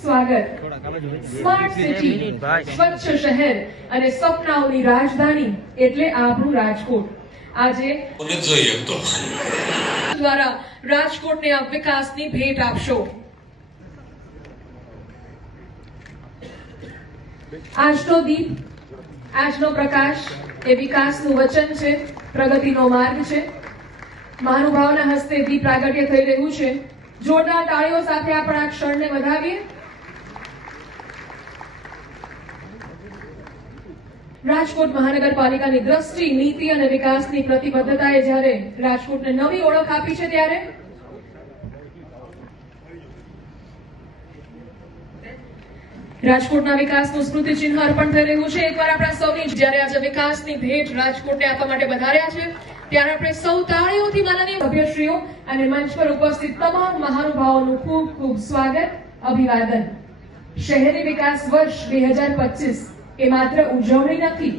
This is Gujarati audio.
સ્વાગત. સ્માર્ટ સિટી સ્વચ્છ શહેર અને સપનાઓની રાજધાની એટલે આપણું રાજકોટ. આજે દ્વારા રાજકોટને આ વિકાસની ભેટ આપશો. આજનો દીપ આજનો પ્રકાશ એ વિકાસનું વચન છે પ્રગતિનો માર્ગ છે. મહાનુભાવના હસ્તે દીપ પ્રાગટ્ય થઈ રહ્યું છે. જોરદાર તાળીઓ સાથે આપણે આ ક્ષણને વધાવીએ. રાજકોટ મહાનગરપાલિકાની દ્રષ્ટિ નીતિ અને વિકાસની પ્રતિબદ્ધતાએ જ્યારે રાજકોટને નવી ઓળખ આપી છે ત્યારે? રાજકોટના વિકાસનું સ્મૃતિચિહ્ન અર્પણ થઈ રહ્યું છે. એકવાર આપણા સૌની જ્યારે આજે વિકાસની ભેટ રાજકોટને આપવા માટે વધાર્યા છે, ત્યારે આપણે સૌ તાળીઓથી માનનીય સભ્યશ્રીઓ અને મંચ પર ઉપસ્થિત તમામ મહાનુભાવોનું ખૂબ ખૂબ સ્વાગત, અભિવાદન. શહેરી વિકાસ વર્ષ બે હજાર પચીસ. એ માત્ર ઉજવણી નથી.